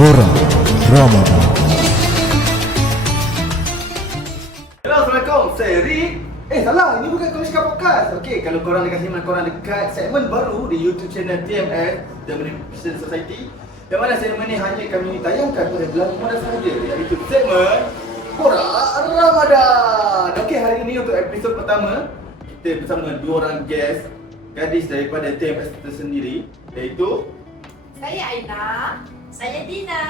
Bora Ramadan. Hello, Assalamualaikum. Saya Rick. Salah. Ini bukan Komishka Podcast. Okey, kalau korang dekat sini, korang dekat segmen baru di YouTube channel TMS, The Beneficent Society. Yang mana segmen ni hanya kami tayangkan pada bulan Ramadan sahaja, iaitu segmen Bora Ramadan. Okey, hari ini untuk episod pertama, kita bersama dua orang guest, gadis daripada TMS tersendiri, iaitu Saya Aina. Saya Dina.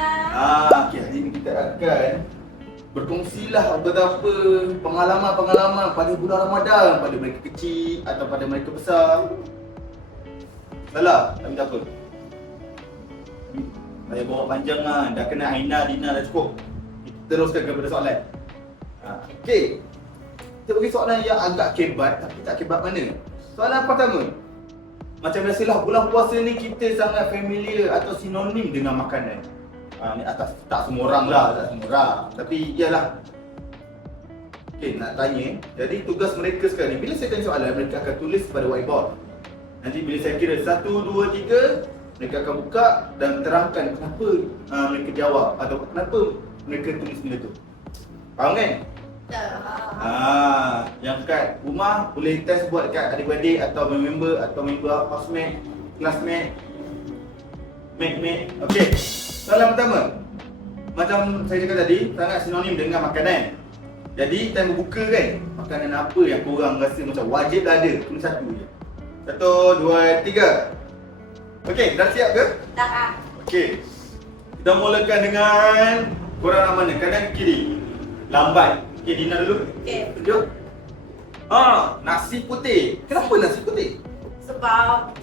Okey, hari ini kita akan berkongsilah beberapa pengalaman-pengalaman pada bulan Ramadan pada mereka kecil atau pada mereka besar. Salah, tak minta apa. Saya bawa panjang lah, dah kena Aina, Dina dah cukup. Kita teruskan kepada soalan. Okey, kita bagi soalan yang agak kebat, tapi tak kebat mana. Soalan pertama, macam biasalah bulan puasa ni kita sangat familiar atau sinonim dengan makanan. Ni atas tak semua orang lah, tak semua orang. Tapi iyalah. Okey, nak tanya. Jadi tugas mereka sekarang ni, bila saya tanya soalan, mereka akan tulis pada whiteboard. Nanti bila saya kira 1, 2, 3, mereka akan buka dan terangkan kenapa mereka jawab atau kenapa mereka tulis benda tu. Faham kan? Yang kat rumah boleh test buat dekat adik-beradik atau member atau member housemate, classmate, mate. Okey. Soalan pertama. Macam saya cakap tadi, sangat sinonim dengan makanan. Jadi time berbuka kan, makanan apa yang korang rasa macam wajib dah ada? Tulis satu je. 1, 2, 3. Okey, dah siap ke? Dah. Okey. Kita mulakan dengan korang nak mana? Kanan kiri. Lambat. Okey, Dina dulu. Okey. Tunjuk. Nasi putih. Kenapa nasi putih? Sebab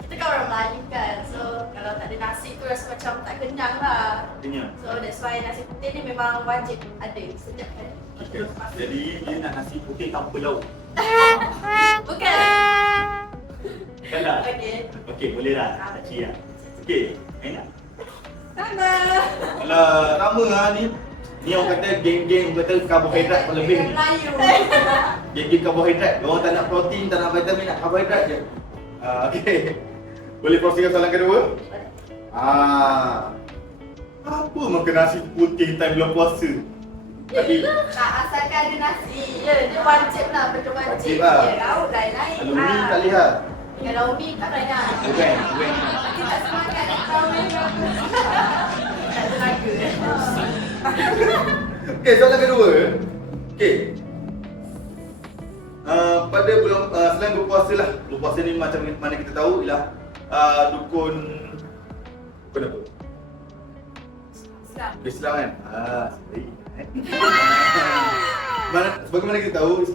kita kan orang Melayu kan. So kalau tak ada nasi tu rasa macam tak kenyang lah. Kenyang. So that's why nasi putih ni memang wajib ada setiap hari. Okey. Jadi dia nak nasi putih tanpa lauk. Bukan. Kan tak? Okey. Okey, boleh lah. Tak cik lah. Okey, Aina. Sama. Alah, lama lah ni. Ni orang kata geng-geng kata karbohidrat lebih ni. Melayu. Geng-geng karbohidrat. Orang tak nak protein, tak nak vitamin, nak karbohidrat je. Okey. Boleh proses soalan kedua? Apa makan nasi putih time bulan puasa? Tapi Tak asalkan ada nasi. Ya, dia wajib lah, betul wajib. Wajib lah. Ya, lauk lain-lain. kalau ni tak lihat. Kalau ni tak banyak. Bukan. Nanti tak semangat nak kahwin. Tak tenaga. Okey, soalan kedua. Okey. Pada bulan selain berpuasa lah. Berpuasa ni macam mana kita tahu ialah dukun apa? Islam kan? Sorry. Sebagaimana kita tahu,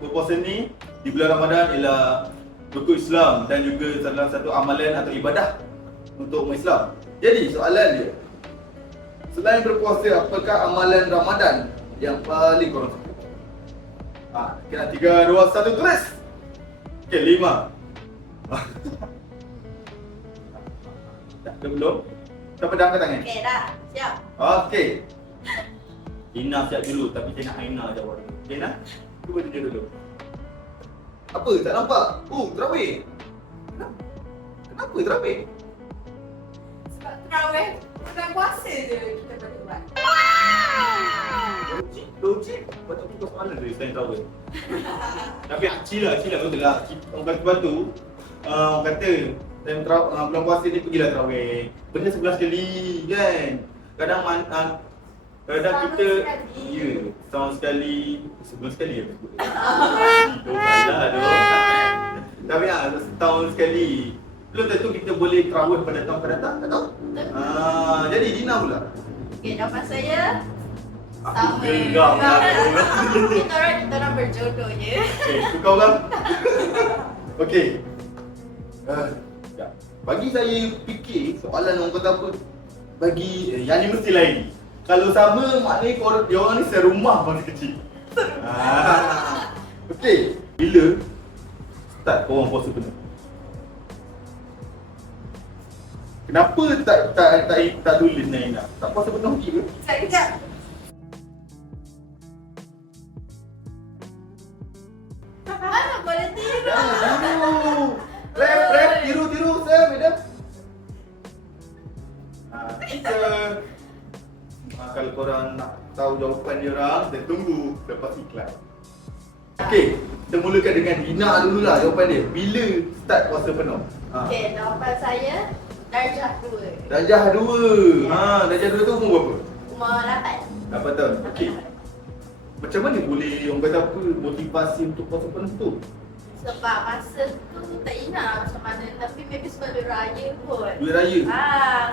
berpuasa ni di bulan Ramadan ialah rukun Islam dan juga salah satu amalan atau ibadah untuk umat Islam. Jadi soalan dia, selain berpuasa, apakah amalan Ramadan yang paling korang suka? Kira 3, 2, 1, tulis! Okey, 5. Dah ke belum? Siapa dah angkat tangan? Okey dah, siap. Okey. Dina siap dulu, tapi saya nak Aina jawab dulu. Okey, Dina? Cuba tunjuk dulu. Apa? Tak nampak? Terawih. Kenapa terawih? Sebab terawih bukan puasa je kita boleh buat. Logik? Patut buka soalan dari selain terawih. Tapi chill lah, betul lah. Orang kata sebab tu, orang kata time bulan puasa ni pergilah terawih. Benda sebulan sekali kan. Kadang kita setahun sekali, sebulan sekali ya. Salah doh. Tapi setahun sekali. Belum tentu kita boleh terawih pada tahun akan datang, tak tahu. Jadi Dina pula. Okey, jawapan saya Aku sama. geram lah. Kita orang berjodoh je. Suka orang? Okey. Bagi saya fikir soalan orang kata apa, bagi yang ni mesti lain. Kalau sama maknanya dia orang ni serumah masa kecil. Okey, bila start korang puasa penuh? Kenapa tak tulis Naina? Tak puasa penuh ke? Sekejap. Mana boleh tidur? Jangan tiru. Rap, tiru, Sam, madam. 3, korang nak tahu jawapan dia orang, kita tunggu lepas iklan. Okey, kita mulakan dengan Dina dululah jawapan dia. Bila start puasa penuh? Okey, jawapan saya darjah 2. Darjah 2. Darjah 2 tu umur berapa? Umur 8. 8 tahun. Okey. Macam mana boleh orang kata apa motivasi untuk puasa penuh tu? Sebab masa tu tak ingat macam mana, tapi maybe sebab duit raya kot. Duit raya.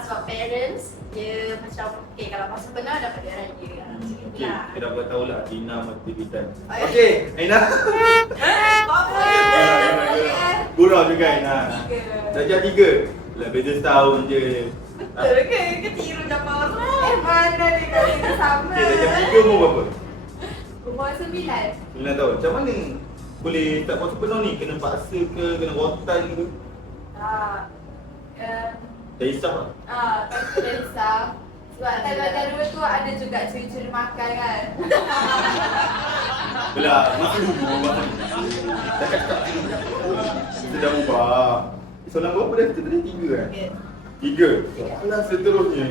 Sebab parents dia macam okay, kalau masa penuh dapat duit raya. Okey, kita dah tahu lah Dina motivitan. Okey. Okey, Aina. Gurau juga Aina. 3. Darjah 3. Lah beza setahun je. Betul ke? Ke tiru jawapan orang? Mana ni kalau kita sama? Okey, darjah 3 umur berapa? Umur 9. 9 tahun. Macam mana boleh tak puasa penuh ni? Kena paksa ke? Kena rotan ke? Tak hisap lah. Tak kena risau. Sebab darjah 2 tu ada juga curi-curi makan kan. Belah, masa dulu. Dah cakap kita dah ubah. Soalan berapa dah kita tadi? 3 kan? 3. Soalan seterusnya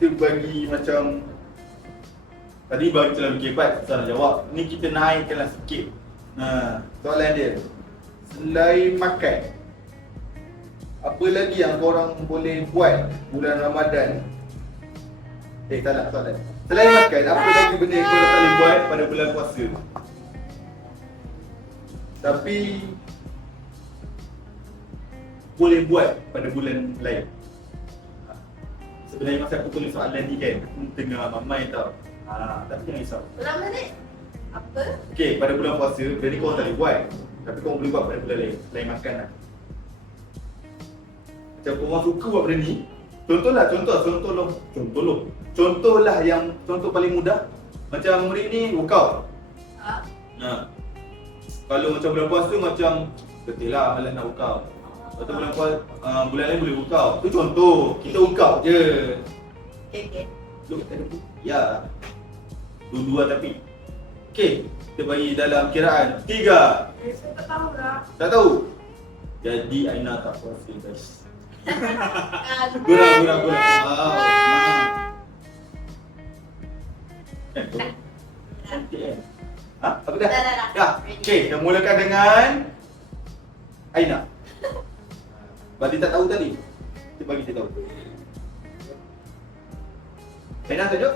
kita bagi macam tadi bagi kita lebih hebat soalan jawab. Ni kita naikkanlah sikit. Soalan dia. Selain makan, apa lagi yang korang boleh buat bulan Ramadan? Salah soalan. Selain makan, apa lagi benda yang korang tak boleh buat pada bulan puasa? Tapi boleh buat pada bulan lain. Sebenarnya masa aku tulis soalan ni kan, aku tengah mamai tau. Tapi jangan risau. Ulang balik. Apa? Okey, pada bulan puasa, jadi korang tak boleh buat. Tapi korang boleh buat pada bulan lain. Lain makan lah. Macam korang suka buat benda ni, Contohlah yang contoh paling mudah. Macam murid ni workout. Kalau macam bulan puasa macam betul lah malas nak workout. Lepas tu bulan lain boleh workout. Tu contoh, kita workout je. Okay. Look, ya. Dua-dua tapi. Okey, kita bagi dalam kiraan 3. Saya tak tahu lah. Tak tahu? Jadi Aina tak puasa guys. Gurau. Cantik kan? Apa dah? Dah. Okey, kita mulakan dengan Aina. Bagi tak tahu tadi. Kita bagi dia tahu. Aina tunjuk.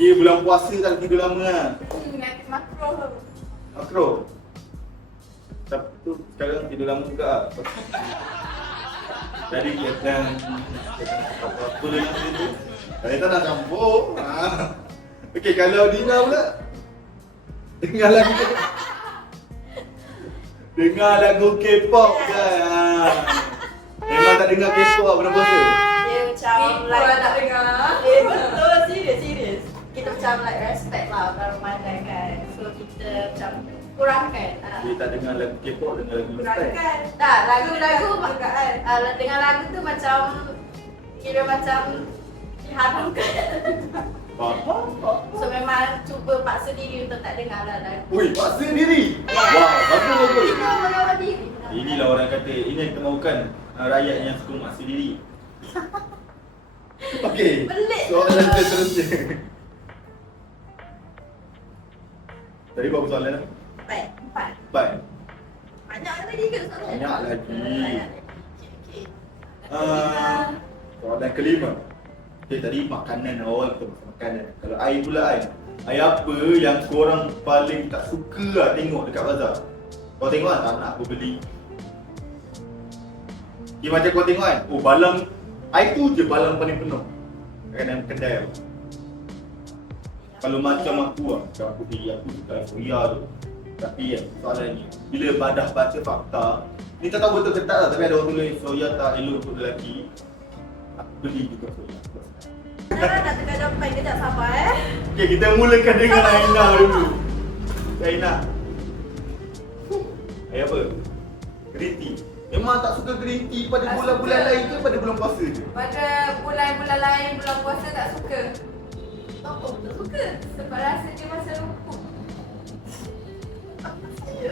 Dia bulan puasa tak tidur lama lah. Nanti makro. Makro. Tapi tu sekarang tidur lama juga. Jadi kita apa dengan itu? Kita nak campur. Okey, kalau Dina pula dengar lagu K-pop kan. Memang tak dengar K-pop apa bulan puasa. Dia macam like tak dengar. Betul, serius. Kita macam like respect lah orang Ramadan kan. So kita macam kurangkan. Dia tak dengar lagu K-pop, dengar lagu Style. Tak, lagu-lagu dengan lagu tu macam kira macam diharamkan. Faham? So memang cuba paksa diri untuk tak dengar lah lagu. Ui, paksa diri. Wah, bagus. Merawat diri. Inilah orang kata, ini yang kita mahukan rakyat yang suka memaksa diri. Okey, Pelik. soalan seterusnya. Tadi berapa soalan dah? Baik, 4. 4. Banyak lagi ke soalan? Banyak lagi. Okey. Soalan kelima. Okay, tadi makanan awal kita makanan. Kalau air pula air apa yang korang paling tak suka lah tengok dekat bazar? Kau tengok kan, tak nak aku beli. Dia macam kau tengok kan, oh balang, air tu je balang paling penuh dalam kedai tu. Kalau macam aku lah, macam aku suka Euphoria tu. Tapi kan, soalannya, bila Badah baca fakta, ni tak tahu betul ke tak lah, tapi ada orang tulis Euphoria tak elok untuk lelaki. Aku beli juga Euphoria. Nak tengah jawapan, kejap sabar Okay, kita mulakan dengan Aina dulu. Aina. Air apa? Green tea. Memang tak suka green tea pada Tak bulan-bulan suka. lain ke pada bulan puasa je? Pada bulan-bulan lain, bulan puasa tak suka. Oh, tak suka. Sebab rasa dia macam rumput.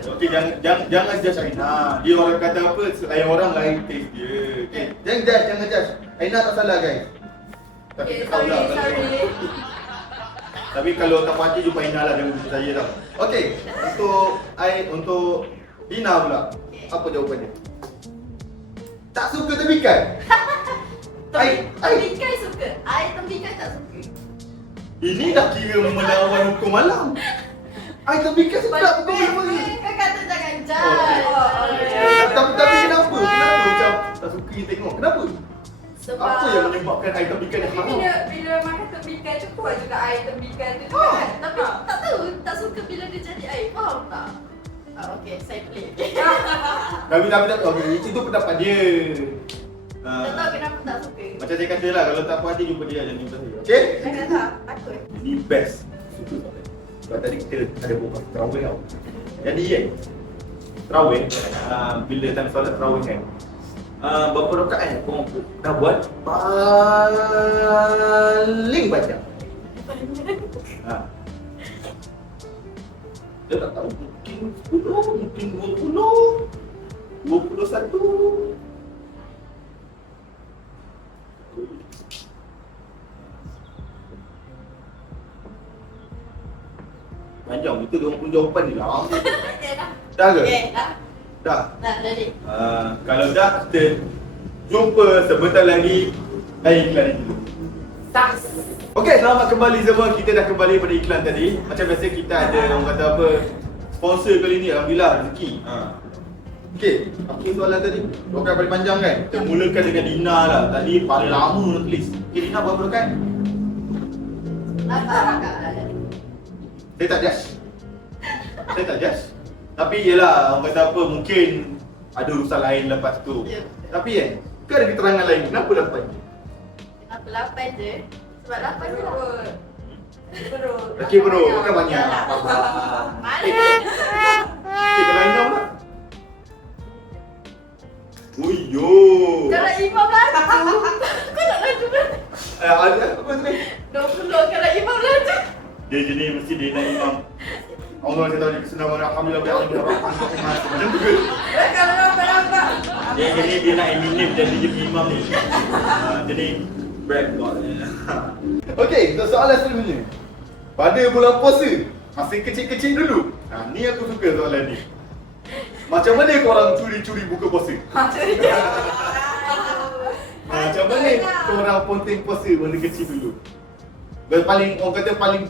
Okey, jangan judge Aina. Dia orang kata apa, lain orang lain taste dia. Okey. Jangan judge. Aina tak salah guys. Tapi Okay, tak tahulah kalau- sorry. Tapi kalau tak puas hati jumpa Aina lah, jangan jumpa saya tau. Okey, untuk Dina pula. Apa jawapannya? Tak suka tebikan. Tembikai suka. I tembikai tak suka. Ini dah kira melawan hukum malam. I tebikan sedap kau Kau kata jangan judge. Tapi kenapa? Kenapa macam tak suka you tengok? Kenapa? Sebab Apa yang menyebabkan I tebikan yang Tapi haram? bila makan tembikai tu kuat juga air tembikai tu Oh, kan. tapi tak tahu, tak suka bila dia jadi air. Faham tak? Okey, saya pelik. Tapi okey, itu pendapat dia. Tak tahu kenapa tak suka. Macam saya kata lah, kalau tak puas hati jumpa dia, jangan jumpa saya. Okey? Jangan tak, takut. Ini best. Suka soalan. Sebab tadi kita ada buat terawih tau. Jadi terawih, bila time solat terawih kan, berapa rakaat yang korang dah buat paling banyak? Dia tak tahu, mungkin 10, mungkin 20, 21. Panjang itu dia pun jawapan ni lah. Okey dah. Dah ke? Okey, dah. Dah. Dah, jadi. Kalau dah, kita jumpa sebentar lagi iklan ini. Tas. Okey, selamat kembali semua. Kita dah kembali pada iklan tadi. Macam biasa kita ada orang kata apa, sponsor kali ni, alhamdulillah rezeki. Okey, apa soalan tadi? Rokat paling panjang kan? Kita mulakan dengan Dina lah. Tadi paling lama nak tulis. Okey, Dina berapa rokat? Apa rakaat? Saya tak judge. Saya tak judge. Tapi yelah, orang kata apa, mungkin ada urusan lain lepas tu. Ya. Tapi ke ada keterangan lain? Kenapa 8? Kenapa 8 je? Sebab 8 je lah. Perut. Okey bro, kan banyak. Mana? Okey, kalau Aina pula? Uyo. Kalau imam laju. Kau nak laju kan? Ada apa tadi? 20 kalau imam laju. Dia jenis mesti dia nak imam. Allah kata dia kesenangan alhamdulillah bi alamin rahman rahim. Macam tu ke? Kalau nampak-nampak. Dia jenis dia nak Eminem jadi imam ni. Jadi break god. Okey, soalan seterusnya. Pada bulan puasa, masih kecil-kecil dulu. Ni aku suka soalan ni. Macam mana korang curi-curi buka puasa? Macam mana korang ponteng puasa masa kecil dulu? Dan paling, orang kata paling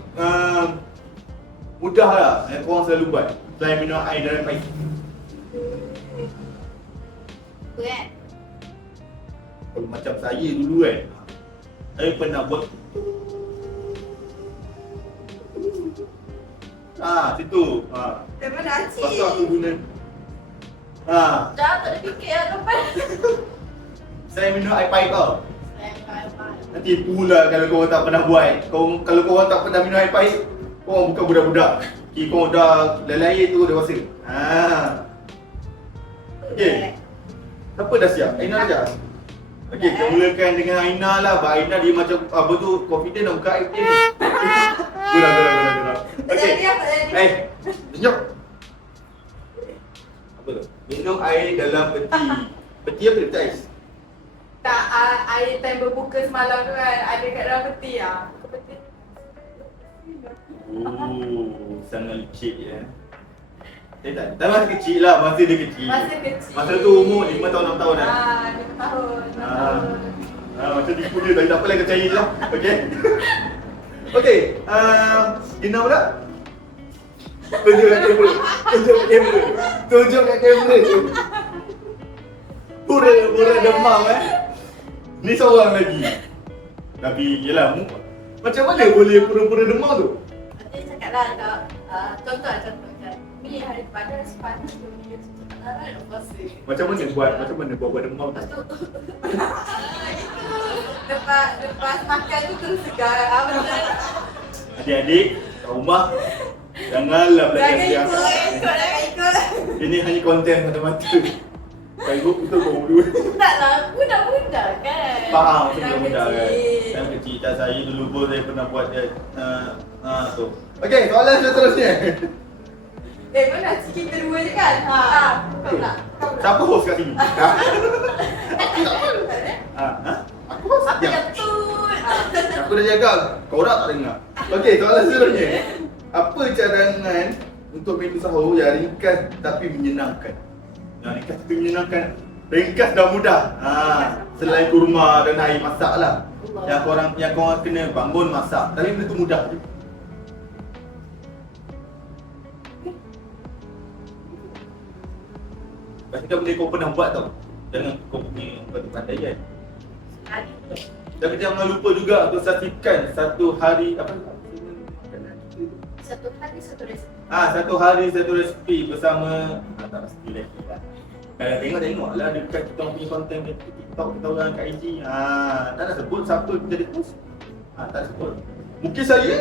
mudah lah yang korang selalu buat selain minum air dan air pahit. Apa kan? Kalau macam saya dulu kan, saya pernah buat situ. Daripada Acik. Lepas tu aku guna Dah tak ada fikir lah depan. saya minum air pahit tau. Selain Nanti pula kalau korang tak pernah buat. Kalau korang tak pernah minum air pahit, korang bukan budak-budak. Korang dah lelai tu dewasa. Okey. Siapa dah siap? Aina dah. Okey, kita mulakan dengan Aina lah. Abang Aina dia macam apa tu, confident nak buka air putih ni. Gerak. Okey. Senyap. Apa tu? Minum air dalam peti. Peti apa dia? Peti ais? Tak, air time berbuka semalam tu kan, ada kat dalam peti lah. Peti. Sangat leceh ya. Saya tak masa kecil lah, masa dia kecil. Masa kecil. Masa tu umur 5 tahun, 6 tahun dah. 5 tahun, 6 tahun. Macam tipu dia, tak apa lah, percaya je lah. Okey. Okey, Dina pula. Tunjuk kat kamera. Tunjuk kat kamera. Pura-pura demam Ni seorang lagi. Tapi yelah, macam mana boleh pura-pura demam tu? Nanti cakap lah tak. Contoh macam. Ni hari panas tu ni. Tak nak puasa. Macam mana buat demam tu? Lepas tu. Lepas makan tu terus segar. Betul. Adik-adik kat rumah, janganlah belajar Jangan siang. ikut. Ini hanya konten mata-mata. Facebook betul kau dulu. Taklah, budak-budak kan. Faham macam Dah budak kan. kecil. Time kecil tak saya dulu pun saya pernah buat dia tu. Okey, soalan seterusnya. Mana kita dua je kan? Kau pula. Kau pula. Siapa host kat sini? Aku tak apa. Aku host. Apa yang betul? Aku dah jaga. Kau orang tak dengar. Okey, soalan seterusnya. Apa cadangan untuk menu sahur yang ringkas tapi menyenangkan? Yang ringkas tapi menyenangkan. Ringkas dan mudah. Selain kurma dan air masak lah. Yang korang kena bangun masak. Tapi benda tu mudah je. Pastikan benda kau pernah buat tau. Jangan kau punya pandai kan. Dan jangan lupa juga untuk saksikan satu hari apa? Satu hari satu resipi. Satu hari satu resipi bersama tak pasti lagi lah. Kalau tengok lah dekat kita punya konten kat TikTok, kita orang kat IG. Tak nak sebut siapa jadi host. Tak sebut. Mungkin saya,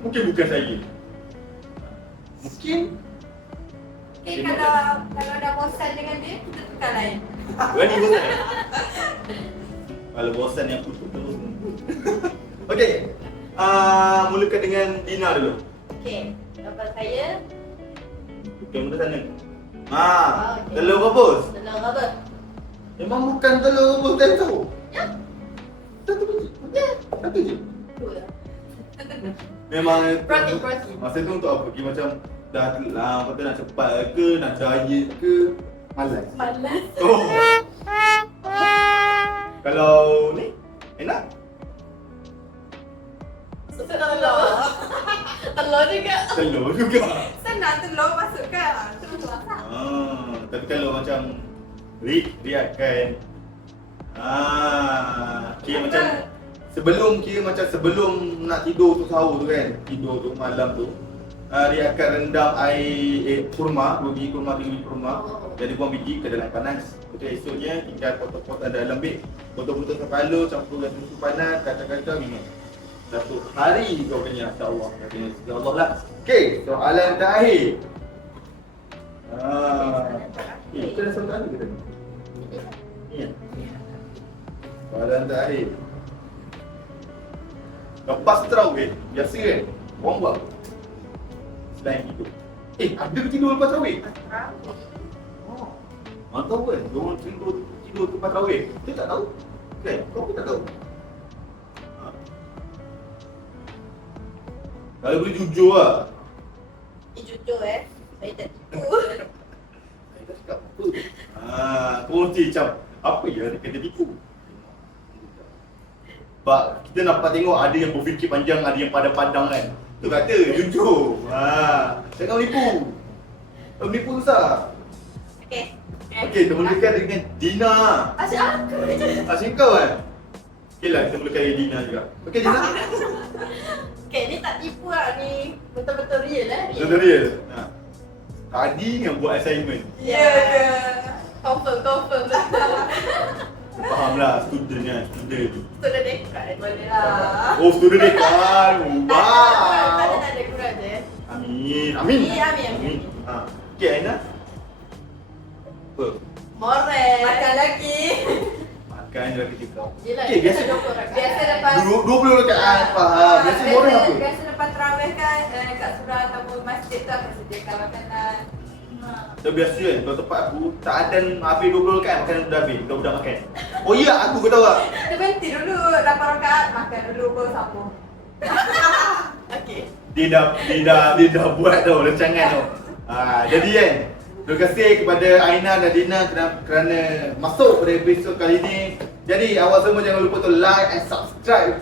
mungkin bukan saya. Mungkin Okay, kalau dah bosan dengan dia, kita tukar lain. Berani bosan. Kalau bosan yang putus terus. Okey. Mulakan dengan Dina dulu. Okey, jawapan saya Okey, mula sana. okey. Telur rebus. telur apa? Memang bukan telur rebus dan tahu. Ya. Satu biji. Satu je. Dua. Memang Protein. masa tu untuk apa? Dia macam dah kata nak cepat ke, nak diet ke, malas. Malas. Oh. Kalau ni enak. Telur. Telur juga. Telur juga. Senang telur masukkan. Terus masak. Tapi kalau macam riakan. Kira macam sebelum nak tidur tu sahur tu kan. Tidur tu malam tu. Dia akan rendam air kurma, 2 biji kurma, 3 biji kurma. Jadi buang biji ke dalam panas. Kemudian esoknya tinggal potong-potong dalam lembik. Potong-potong kepala, campur dengan susu panas, kacang-kacang minum. Satu hari kau kenyang, insya-Allah. InsyaAllah lah. Okey, soalan terakhir. Kita dah soalan terakhir ke tadi? Ya. Soalan terakhir. Lepas tarawih, biasa kan? Orang buat apa? Selain tidur. Ada ke tidur lepas tarawih? Orang tahu kan? Diorang tidur lepas tarawih. Kita tak tahu. Kan? Kau pun tak tahu. Kalau boleh jujur lah. Jujur saya tak tipu. Saya tak cakap apa. Kau mesti macam, apa ya dia kata tipu? Sebab kita nampak tengok ada yang berfikir panjang, ada yang pandang-pandang kan. Tu kata, jujur. Jangan menipu. Kalau menipu susah. Okey. Okey, kita mulakan dengan Dina. Asyik aku je. Asyik kau kan? Okey lah, kita mulakan dengan Dina juga. Okey Dina. Okey, ni tak tipu lah ni. Betul-betul real Betul real. Tadi yang buat assignment. Ya ke? Confirm. Faham lah, student kan, student. Sudah dekat. Boleh lah. Oh, student dekan. Tak Wow. ada kurang je. Amin. Amin. Okey, Aina. Apa? Morel. Makan lagi. Makan je lagi kita. Yelah, Okey, biasa. 20 rakaat. Biasa lepas 20 rakaat. Faham. Biasa orang apa? Biasa lepas tarawih kan kat surau ataupun masjid tu akan sediakan makanan. So biasa kan, kalau tempat aku tak ada habis 20 rakaat makan dah habis. Kau budak makan. Oh iya, aku kau tahu tak? Kita berhenti dulu 8 rakaat makan dulu baru sambung. Okey. Dia dah buat tau rancangan tau. Jadi kan, terima kasih kepada Aina dan Dina kerana masuk pada episod kali ini. Jadi awak semua jangan lupa untuk like and subscribe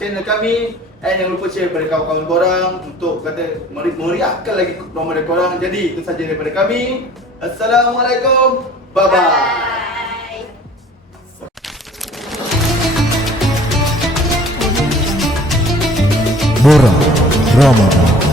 channel kami. And jangan lupa share kepada kawan-kawan korang untuk kata meriahkan lagi Ramadan korang. Jadi itu saja daripada kami. Assalamualaikum. Bye-bye. Bye. Borak Ramadan.